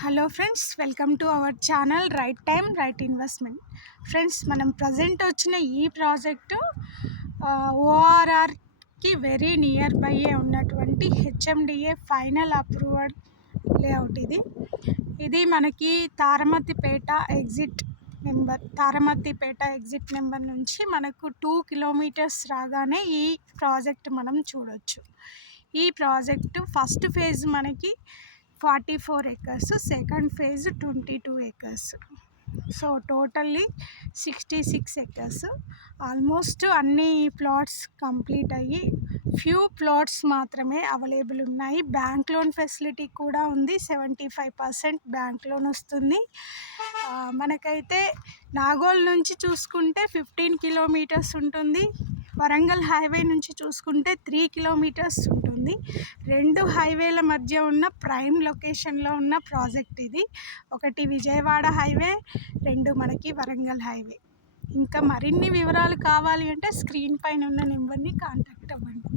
Hello friends, welcome to our channel right time right investment. Friends, మనం present వచ్చిన ఈ project ఓఆర్ఆర్కి very near by ఉన్నటువంటి HMDA final approval layout. ఇది మనకి Taramatipet exit number నుంచి మనకు 2 కిలోమీటర్స్ రాగానే ఈ ప్రాజెక్ట్ మనం చూడొచ్చు. ఈ ప్రాజెక్టు ఫస్ట్ ఫేజ్ మనకి 44 acres, second phase 22 acres. So totally 66 acres. Almost అన్ని ప్లాట్స్ కంప్లీట్ అయ్యి ఫ్యూ ప్లాట్స్ మాత్రమే అవైలబుల్ ఉన్నాయి. బ్యాంక్ లోన్ ఫెసిలిటీ కూడా ఉంది. 75% బ్యాంక్ లోన్ వస్తుంది. మనకైతే నాగోల్ నుంచి చూసుకుంటే 15 kilometers ఉంటుంది. వరంగల్ హైవే నుంచి చూసుకుంటే 3 kilometers ఉంటుంది. రెండు హైవేల మధ్య ఉన్న ప్రైమ్ లొకేషన్లో ఉన్న ప్రాజెక్ట్ ఇది. ఒకటి విజయవాడ హైవే, రెండు మనకి వరంగల్ హైవే. ఇంకా మరిన్ని వివరాలు కావాలి అంటే స్క్రీన్ పైన ఉన్న నెంబర్ని కాంటాక్ట్ అవ్వండి.